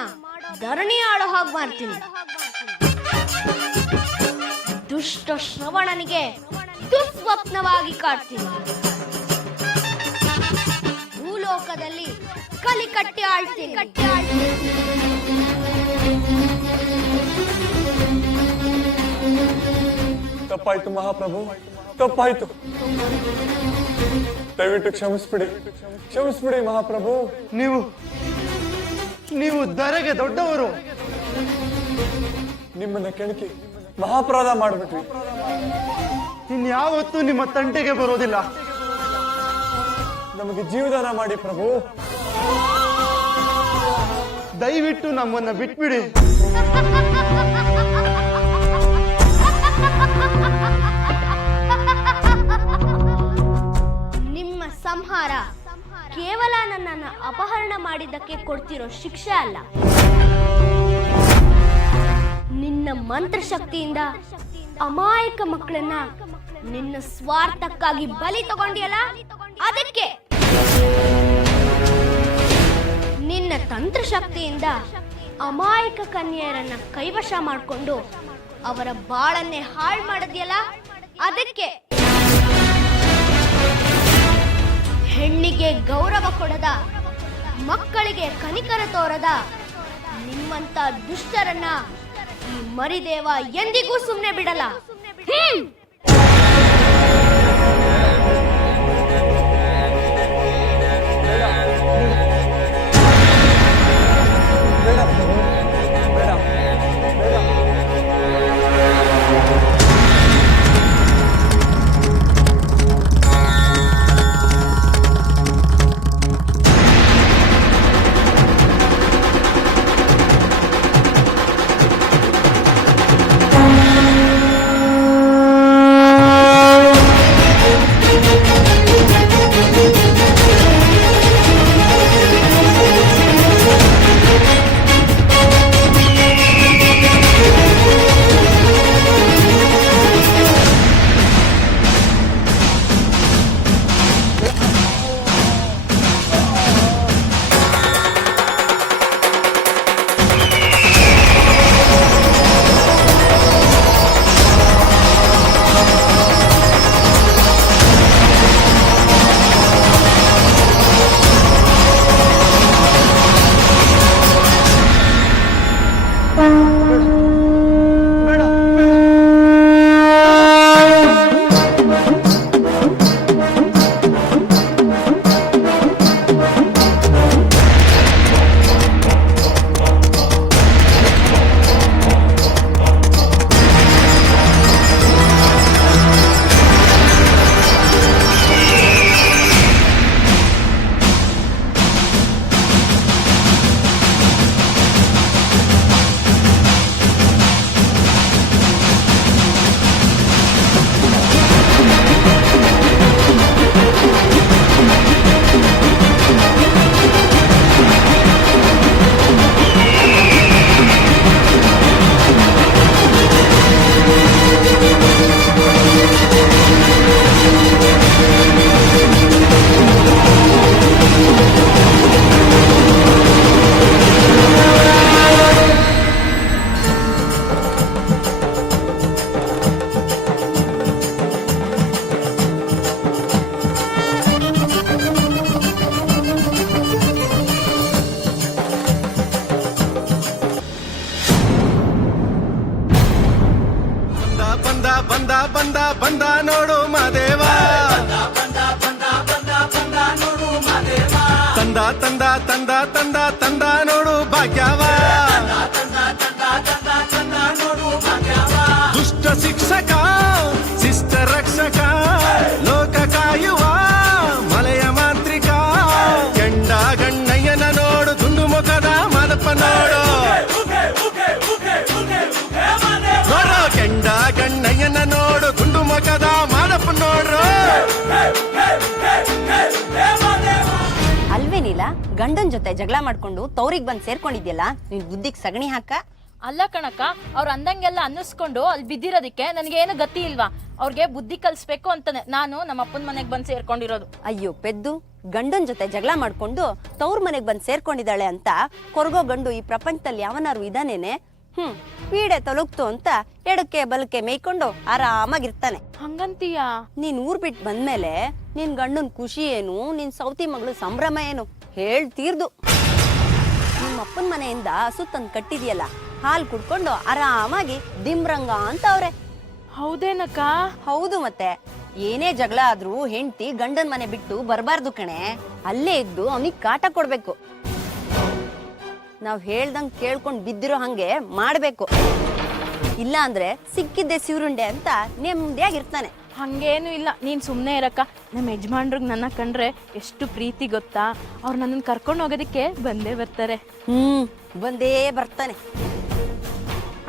ಧರಣಿ ಆಳೋ ಹಾಗೆ ಮಾಡ್ತೀನಿ. ದುಷ್ಟ ಶ್ರವಣನಿಗೆ ದುಸ್ವಪ್ನವಾಗಿ ಕಾಡ್ತೀನಿ. ಭೂಲೋಕದಲ್ಲಿ ಕಲಿ ಕಟ್ಟಿ ಆಳ್ತೀನಿ. ತಪ್ಪಾಯ್ತು ಮಹಾಪ್ರಭು, ತಪ್ಪಾಯ್ತು. ದಯವಿಟ್ಟು ಕ್ಷಮಿಸ್ಬಿಡಿ, ಕ್ಷಮಿಸ್ಬಿಡಿ ಮಹಾಪ್ರಭು. ನೀವು ಧರೆಗೆ ದೊಡ್ಡವರು. ನಿಮ್ಮನ್ನ ಕೆಣಕಿ ಮಹಾಪರಾಧ ಮಾಡ್ಬಿಟ್ವಿ. ಇನ್ಯಾವತ್ತೂ ನಿಮ್ಮ ತಂಟೆಗೆ ಬರೋದಿಲ್ಲ. ನಮಗೆ ಜೀವದಾನ ಮಾಡಿ ಪ್ರಭು. ದಯವಿಟ್ಟು ನಮ್ಮನ್ನ ಬಿಟ್ಬಿಡಿ. ನಿಮ್ಮ ಸಂಹಾರ ಕೇವಲ ನನ್ನನ್ನು ಅಪಹರಣ ಮಾಡಿದ್ದಕ್ಕೆ ಕೊಡ್ತಿರೋ ಶಿಕ್ಷೆ ಅಲ್ಲ. ನಿನ್ನ ಮಂತ್ರಶಕ್ತಿಯಿಂದ ಅಮಾಯಕ ಮಕ್ಕಳನ್ನ ನಿನ್ನ ಸ್ವಾರ್ಥಕ್ಕಾಗಿ ಬಲಿ ತಗೊಂಡಿಯಲ್ಲ, ಅದಕ್ಕೆ. ನಿನ್ನ ತಂತ್ರಶಕ್ತಿಯಿಂದ ಅಮಾಯಕ ಕನ್ಯೆಯರನ್ನ ಕೈವಶ ಮಾಡಿಕೊಂಡು ಅವರ ಬಾಳನ್ನೇ ಹಾಳು ಮಾಡಿದ್ಯಲ್ಲ, ಅದಕ್ಕೆ. ಹೆಣ್ಣಿಗೆ ಗೌರವ ಕೊಡದ, ಮಕ್ಕಳಿಗೆ ಕನಿಕರ ತೋರದ ನಿಮ್ಮಂತ ದುಷ್ಟರನ್ನ ಈ ಮರಿದೇವ ಎಂದಿಗೂ ಸುಮ್ಮನೆ ಬಿಡಲ್ಲ. ಬೇಡ ಪ್ರಭು, ಬೇಡ, ಬೇಡ. ಬಂದ ಬಂದ ಬಂದ ನೋಡು ಮಾದೇವ ತಂದ ತಂದ ತಂದ ತಂದ ತಂದ ನೋಡು ಭಾಗ್ಯವ ದುಷ್ಟ ಶಿಕ್ಷಕ ಶಿಷ್ಟ ರಕ್ಷಕ ಲೋಕ ಕಾಯುವ ಮಲೆಯ ಮಾಂತ್ರಿಕ ಕೆಂಡ ಗಣ್ಣಯ್ಯನ ನೋಡು ದುಂಡು ಮುಖದ ಮಾದಪ್ಪ ನೋಡು ನೋಡು ಕೆಂಡ ಗಣ್ಣಯ್ಯನ ನೋಡು ದುಂಡು ಮುಖದ ಮಾದಪ್ಪ ನೋಡ್ರು ಅಲ್ವೇನಿಲ್ಲ ಗಂಡನ್ ಜೊತೆ ಜಗಳ ಮಾಡ್ಕೊಂಡು ತವ್ರಿಗೆ ಬಂದ್ ಸೇರ್ಕೊಂಡಿದ್ಯಲ್ಲ ನಿನ್ ಬುದ್ಧಿಗ್ ಸಗಣಿ ಹಾಕ. ಅಲ್ಲ ಕಣಕ್ಕ, ಅವ್ರು ಅಂದಂಗೆಲ್ಲ ಅನ್ನಿಸ್ಕೊಂಡು ಅಲ್ಲಿ ಬಿದ್ದಿರೋದಕ್ಕೆ ನನಗೇನು ಗತಿ ಇಲ್ವಾ? ಅವ್ರಿಗೆ ಬುದ್ಧಿ ಕಲಿಸ್ಬೇಕು ಅಂತಾನೆ ನಾನು ನಮ್ಮ ಅಪ್ಪನ ಮನೆಗೆ ಬಂದು ಸೇರ್ಕೊಂಡಿರೋದು. ಅಯ್ಯೋ ಪೆದ್ದು, ಗಂಡನ್ ಜೊತೆ ಜಗಳ ಮಾಡ್ಕೊಂಡು ತವ್ರ ಮನೆಗ್ ಬಂದ್ ಸೇರ್ಕೊಂಡಿದ್ದಾಳೆ ಅಂತ ಕೊರಗೋ ಗಂಡು ಈ ಪ್ರಪಂಚದಲ್ಲಿ ಯಾವನಾರು ಇದಾನೇನೆ? ಪೀಡೆ ತೊಲಗ್ತು ಅಂತ ಎಡಕ್ಕೆ ಬಲಕ್ಕೆ ಮೇಯ್ಕೊಂಡು ಆರಾಮಾಗಿರ್ತಾನೆ. ಹಂಗಂತೀಯಾ? ನೀನ್ ಊರ್ ಬಿಟ್ಟು ಬಂದ್ಮೇಲೆ ನಿನ್ ಗಂಡನ್ ಖುಷಿ ಏನು, ನಿನ್ ಸೌತಿ ಮಗಳು ಸಂಭ್ರಮ ಏನು ಹೇಳ್ತೀರ್ದು. ನಿಮ್ಮ ಅಪ್ಪನ ಮನೆಯಿಂದ ಹಸು ತಂದ್ ಕಟ್ಟಿದ್ಯಲ್ಲ, ಹಾಲ್ ಕುಡ್ಕೊಂಡು ಆರಾಮಾಗಿ ದಿಮ್ರಂಗ ಅಂತ ಅವ್ರೆ. ಹೌದೇನಕ್ಕ? ಹೌದು ಮತ್ತೆ. ಏನೇ ಜಗಳ ಆದ್ರೂ ಹೆಂಡತಿ ಗಂಡನ್ ಮನೆ ಬಿಟ್ಟು ಬರಬಾರ್ದು ಕಣೆ, ಅಲ್ಲೇ ಇದ್ದು ಅವನಿಗೆ ಕಾಟ ಕೊಡ್ಬೇಕು. ನಾವ್ ಹೇಳ್ದಂಗ್ ಕೇಳ್ಕೊಂಡ್ ಬಿದ್ದಿರೋ ಹಂಗೆ ಮಾಡ್ಬೇಕು. ಇಲ್ಲ ಅಂದ್ರೆ ಸಿಕ್ಕಿದ್ದೆ ಸಿವರುಂಡೆ ಅಂತ ನೆಮ್ಮದಿಯಾಗಿರ್ತಾನೆ. ಹಂಗೇನು ಇಲ್ಲ, ನೀನ್ ಸುಮ್ನೆ ಇರಕ್ಕ. ನಮ್ಮ ಯಜಮಾನ್ರಿಗೆ ನನ್ನ ಕಂಡ್ರೆ ಎಷ್ಟು ಪ್ರೀತಿ ಗೊತ್ತಾ? ಅವ್ರು ನನ್ನನ್ನು ಕರ್ಕೊಂಡು ಹೋಗೋದಕ್ಕೆ ಬಂದೇ ಬರ್ತಾರೆ. ಬಂದೇ ಬರ್ತಾನೆ.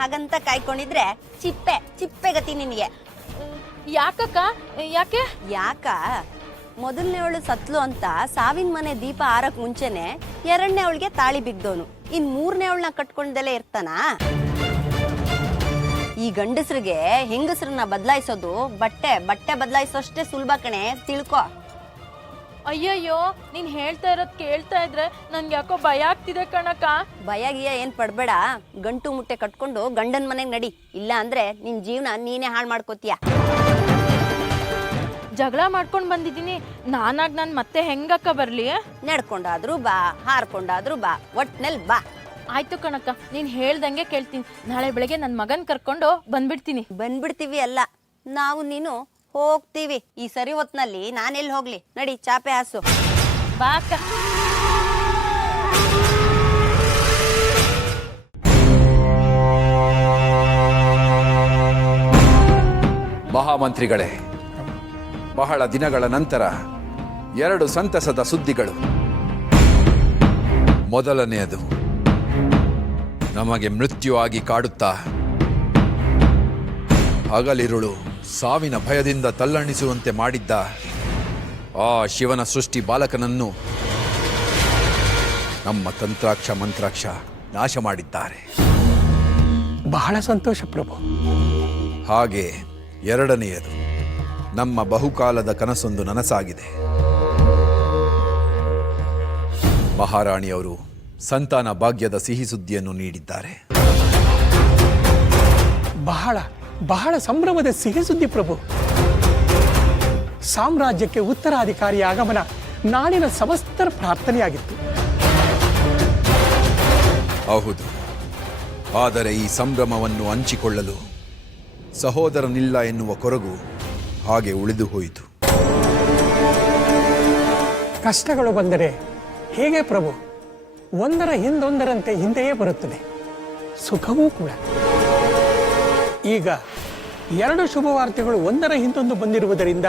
ಹಾಗಂತ ಕಾಯ್ಕೊಂಡಿದ್ರೆ ಚಿಪ್ಪೆ ಚಿಪ್ಪೆ ಗತಿ ನಿನ್ಗೆ. ಯಾಕಕ್ಕ? ಯಾಕೆ? ಯಾಕ? ಮೊದಲನೇವಳು ಸತ್ಲು ಅಂತ ಸಾವಿನ ಮನೆ ದೀಪ ಆರಕ್ ಮುಂಚೆನೆ ಎರಡನೇ ಅವಳಿಗೆ ತಾಳಿ ಬಿಗ್ದವನು ಇನ್ ಮೂರನೇ ಅವಳನ್ನ ಕಟ್ಕೊಂಡಲ್ಲೇ ಇರ್ತಾನ? ಈ ಗಂಡಸ್ರಿಗೆ ಹೆಂಗಸ್ರನ್ನ ಬದಲಾಯಿಸೋದು ಬಟ್ಟೆ ಬಟ್ಟೆ ಬದಲಾಯಿಸೋಷ್ಟೇ ಸುಲಭ ಕಣೆ, ತಿಳ್ಕೊ. ಅಯ್ಯಯ್ಯೋ, ನೀನ್ ಹೇಳ್ತಾ ಇರೋದ್ ಕೇಳ್ತಾ ಇದ್ರೆ ನನ್ಗೆ ಯಾಕೋ ಭಯ ಆಗ್ತಿದೆ ಕಣಕ್ಕ. ಭಯ ಗಿಯ ಏನ್ ಪಡ್ಬೇಡ, ಗಂಟು ಮುಟ್ಟೆ ಕಟ್ಕೊಂಡು ಗಂಡನ್ ಮನೆಗ್ ನಡಿ. ಇಲ್ಲ ಅಂದ್ರೆ ನಿನ್ ಜೀವನ ನೀನೇ ಹಾಳು ಮಾಡ್ಕೋತೀಯ. ಜಗಳ ಮಾಡ್ಕೊಂಡ್ ಬಂದಿದ್ದೀನಿ, ನಾನಾಗ್ ನಾನ್ ಮತ್ತೆ ಹೆಂಗಕ್ಕ ಬರ್ಲಿ? ನಡ್ಕೊಂಡಾದ್ರೂ ಬಾ, ಹಾರ್ಕೊಂಡಾದ್ರೂ ಬಾ, ಒಟ್ನಲ್ಲಿ ಬಾ. ಆಯ್ತು ಕಣಕ್ಕ, ನೀನ್ ಹೇಳ್ದಂಗೆ ಕೇಳ್ತೀನಿ. ನಾಳೆ ಬೆಳಗ್ಗೆ ನನ್ ಮಗನ್ ಕರ್ಕೊಂಡು ಬಂದ್ಬಿಡ್ತೀನಿ. ಬಂದ್ಬಿಡ್ತೀವಿ ಅಲ್ಲ, ನಾವು ನೀನು ಹೋಗ್ತೀವಿ. ಈ ಸರಿ ಹೊತ್ನಲ್ಲಿ ನಾನೆಲ್ಲಿ ಹೋಗ್ಲಿ? ನಡಿ, ಚಾಪೆ ಹಾಸು. ಬಾ ಅಕ್ಕ. ಮಹಾಮಂತ್ರಿಗಳೇ, ಬಹಳ ದಿನಗಳ ನಂತರ 2 ಸಂತಸದ ಸುದ್ದಿಗಳು. ಮೊದಲನೆಯದು, ನಮಗೆ ಮೃತ್ಯು ಆಗಿ ಕಾಡುತ್ತಾ ಹಗಲಿರುಳು ಸಾವಿನ ಭಯದಿಂದ ತಲ್ಲಣಿಸುವಂತೆ ಮಾಡಿದ್ದ ಆ ಶಿವನ ಸೃಷ್ಟಿ ಬಾಲಕನನ್ನು ನಮ್ಮ ತಂತ್ರಾಕ್ಷ ಮಂತ್ರಾಕ್ಷ ನಾಶ ಮಾಡಿದ್ದಾರೆ. ಬಹಳ ಸಂತೋಷ ಪ್ರಭು. ಹಾಗೆ ಎರಡನೆಯದು, ನಮ್ಮ ಬಹುಕಾಲದ ಕನಸೊಂದು ನನಸಾಗಿದೆ. ಮಹಾರಾಣಿಯವರು ಸಂತಾನ ಭಾಗ್ಯದ ಸಿಹಿ ಸುದ್ದಿಯನ್ನು ನೀಡಿದ್ದಾರೆ. ಬಹಳ ಬಹಳ ಸಂಭ್ರಮದ ಸಿಹಿ ಸುದ್ದಿ ಪ್ರಭು. ಸಾಮ್ರಾಜ್ಯಕ್ಕೆ ಉತ್ತರಾಧಿಕಾರಿ ಆಗಮನ ನಾಳಿನ ಸಮಸ್ತರ ಪ್ರಾರ್ಥನೆಯಾಗಿತ್ತು. ಹೌದು, ಆದರೆ ಈ ಸಂಭ್ರಮವನ್ನು ಹಂಚಿಕೊಳ್ಳಲು ಸಹೋದರನಿಲ್ಲ ಎನ್ನುವ ಕೊರಗು ಹಾಗೆ ಉಳಿದು ಹೋಯಿತು. ಕಷ್ಟಗಳು ಬಂದರೆ ಹೇಗೆ ಪ್ರಭು, ಒಂದರ ಹಿಂದೊಂದರಂತೆ ಹಿಂದೆಯೇ ಬರುತ್ತದೆ ಸುಖವೂ ಕೂಡ. ಈಗ 2 ಶುಭವಾರ್ತೆಗಳು ಒಂದರ ಹಿಂದೊಂದು ಬಂದಿರುವುದರಿಂದ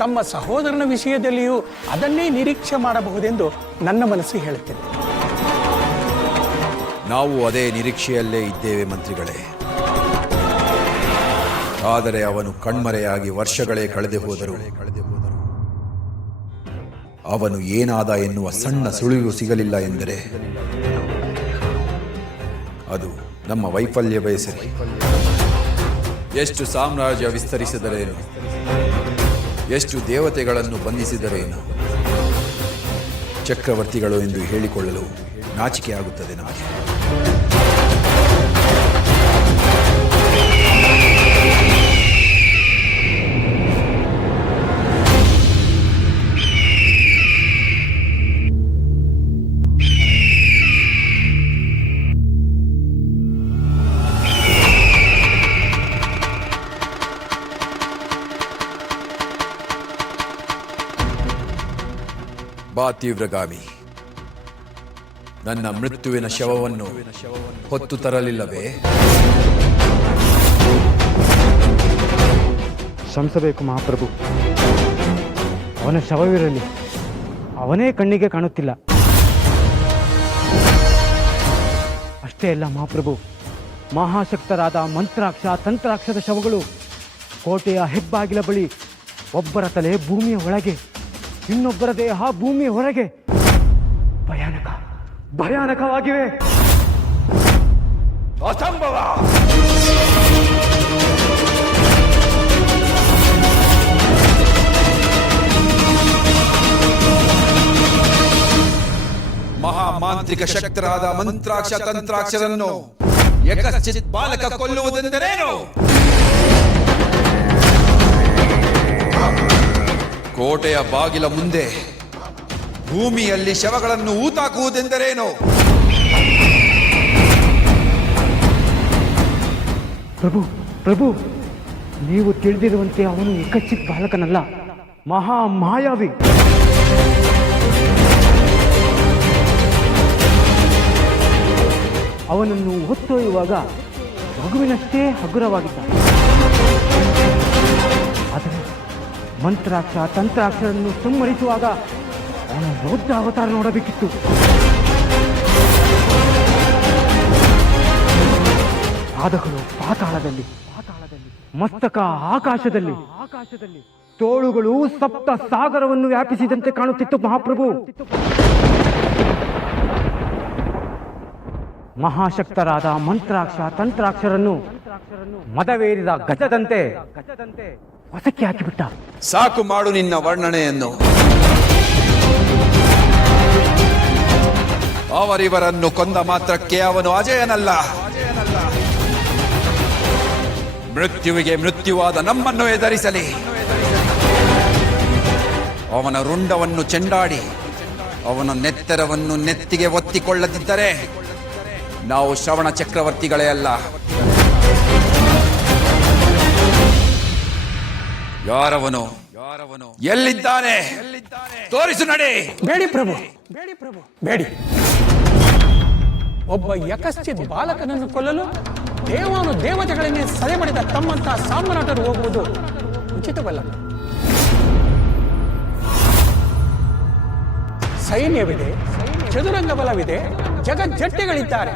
ತಮ್ಮ ಸಹೋದರನ ವಿಷಯದಲ್ಲಿಯೂ ಅದನ್ನೇ ನಿರೀಕ್ಷೆ ಮಾಡಬಹುದೆಂದು ನನ್ನ ಮನಸ್ಸು ಹೇಳುತ್ತದೆ. ನಾವು ಅದೇ ನಿರೀಕ್ಷೆಯಲ್ಲೇ ಇದ್ದೇವೆ ಮಂತ್ರಿಗಳೇ. ಆದರೆ ಅವನು ಕಣ್ಮರೆಯಾಗಿ ವರ್ಷಗಳೇ ಕಳೆದು ಹೋದರು. ಅವನು ಏನಾದ ಎನ್ನುವ ಸಣ್ಣ ಸುಳಿವು ಸಿಗಲಿಲ್ಲ ಎಂದರೆ ಅದು ನಮ್ಮ ವೈಫಲ್ಯವೇ ಸರಿ. ಎಷ್ಟು ಸಾಮ್ರಾಜ್ಯ ವಿಸ್ತರಿಸಿದರೇನು, ಎಷ್ಟು ದೇವತೆಗಳನ್ನು ಬಂಧಿಸಿದರೇನು, ಚಕ್ರವರ್ತಿಗಳು ಎಂದು ಹೇಳಿಕೊಳ್ಳಲು ನಾಚಿಕೆಯಾಗುತ್ತದೆ ನಮಗೆ. ಬಾ ತೀವ್ರಗಾಮಿ, ನನ್ನ ಮೃತ್ಯುವಿನ ಶವವನ್ನು ಹೊತ್ತು ತರಲಿಲ್ಲವೇ? ಶ್ರಮಿಸಬೇಕು ಮಹಾಪ್ರಭು. ಅವನ ಶವವಿರಲಿ, ಅವನೇ ಕಣ್ಣಿಗೆ ಕಾಣುತ್ತಿಲ್ಲ. ಅಷ್ಟೇ ಅಲ್ಲ ಮಹಾಪ್ರಭು, ಮಹಾಶಕ್ತರಾದ ಮಂತ್ರಾಕ್ಷ ತಂತ್ರಾಕ್ಷದ ಶವಗಳು ಕೋಟೆಯ ಹೆಬ್ಬಾಗಿಲ ಬಳಿ, ಒಬ್ಬರ ತಲೆ ಭೂಮಿಯ ಒಳಗೆ, ಇನ್ನೊಬ್ಬರ ದೇಹ ಭೂಮಿಯ ಹೊರಗೆ ಭಯಾನಕವಾಗಿವೆ. ಅಸಂಭವ! ಮಹಾಮಾಂತ್ರಿಕ ಶಕ್ತರಾದ ಮಂತ್ರಾಕ್ಷ ತಂತ್ರಾಕ್ಷರನ್ನು ಯಕಶ್ಚಿತ್ ಬಾಲಕ ಕೊಲ್ಲುವುದೆಂದರೇನು? ಕೋಟೆಯ ಬಾಗಿಲ ಮುಂದೆ ಭೂಮಿಯಲ್ಲಿ ಶವಗಳನ್ನು ಊತಾಕುವುದೆಂದರೇನು? ಪ್ರಭು, ನೀವು ತಿಳಿದಿರುವಂತೆ ಅವನು ಏಕಚಿತ್ ಬಾಲಕನಲ್ಲ, ಮಹಾ ಮಾಯಾವಿ. ಅವನನ್ನು ಹೊತ್ತೊಯ್ಯುವಾಗ ಮಗುವಿನಷ್ಟೇ ಹಗುರವಾಗಿದ್ದ. ಆದರೆ ಮಂತ್ರಾಕ್ಷ ತಂತ್ರಾಕ್ಷರನ್ನು ಸಂಹರಿಸುವಾಗ ಅವನ ರೌದ್ರ ಅವತಾರ ನೋಡಬೇಕಿತ್ತು. ಪಾದಗಳು ಪಾತಾಳದಲ್ಲಿ, ಮಸ್ತಕ ಆಕಾಶದಲ್ಲಿ, ತೋಳುಗಳು ಸಪ್ತ ಸಾಗರವನ್ನು ವ್ಯಾಪಿಸಿದಂತೆ ಕಾಣುತ್ತಿತ್ತು ಮಹಾಪ್ರಭು. ಮಹಾಶಕ್ತರಾದ ಮಂತ್ರಾಕ್ಷ ತಂತ್ರಾಕ್ಷರನ್ನು ಮದವೇರಿದ ಗಜದಂತೆ ಹೊಸಕ್ಕೆ ಹಾಕಿಬಿಟ್ಟ. ಸಾಕು ಮಾಡು ನಿನ್ನ ವರ್ಣನೆಯನ್ನು. ಅವರಿವರನ್ನು ಕೊಂದ ಮಾತ್ರಕ್ಕೆ ಅವನು ಅಜಯನಲ್ಲ. ಮೃತ್ಯುವಿಗೆ ಮೃತ್ಯುವಾದ ನಮ್ಮನ್ನು ಎದುರಿಸಲಿ. ಅವನ ರುಂಡವನ್ನು ಚೆಂಡಾಡಿ ಅವನ ನೆತ್ತರವನ್ನು ನೆತ್ತಿಗೆ ಒತ್ತಿಕೊಳ್ಳದಿದ್ದರೆ ನಾವು ಶ್ರವಣ ಚಕ್ರವರ್ತಿಗಳೇ ಅಲ್ಲ. ಯಾರವನು? ಎಲ್ಲಿದ್ದಾನೆ? ತೋರಿಸು ನಡೆ. ಬೇಡಿ ಪ್ರಭು, ಬೇಡಿ. ಒಬ್ಬ ಯಕಶ್ಚಿತ್ ಬಾಲಕನನ್ನು ಕೊಲ್ಲಲು ದೇವಾನು ದೇವತೆಗಳನ್ನೇ ಸದೆ ಮಾಡಿದ ತಮ್ಮಂತಹ ಸಾಮ್ರಾಟರು ಹೋಗುವುದು ಉಚಿತವಲ್ಲ. ಸೈನ್ಯವಿದೆ, ಚದುರಂಗ ಬಲವಿದೆ, ಜಗಜ್ಜಟ್ಟಿಗಳಿದ್ದಾರೆ.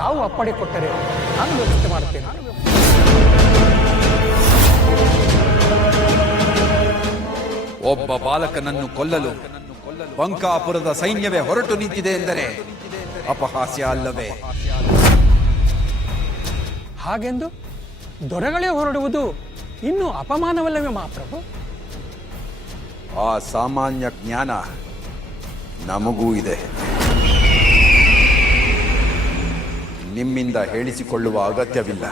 ತಾವು ಅಪ್ಪಣೆ ಕೊಟ್ಟರೆ ನಾನು ವ್ಯವಸ್ಥೆ ಮಾಡುತ್ತೇನೆ. ಒಬ್ಬ ಬಾಲಕನನ್ನು ಕೊಲ್ಲಲು ಬಂಕಾಪುರದ ಸೈನ್ಯವೇ ಹೊರಟು ನಿಂತಿದೆ ಎಂದರೆ ಅಪಹಾಸ್ಯ ಅಲ್ಲವೇ? ಹಾಗೆಂದು ದೊರೆಗಳೇ ಹೊರಡುವುದು ಇನ್ನೂ ಅಪಮಾನವಲ್ಲವೇ ಮಹಾಪ್ರಭು? ಆ ಸಾಮಾನ್ಯ ಜ್ಞಾನ ನಮಗೂ ಇದೆ. ನಿಮ್ಮಿಂದ ಹೇಳಿಸಿಕೊಳ್ಳುವ ಅಗತ್ಯವಿಲ್ಲ.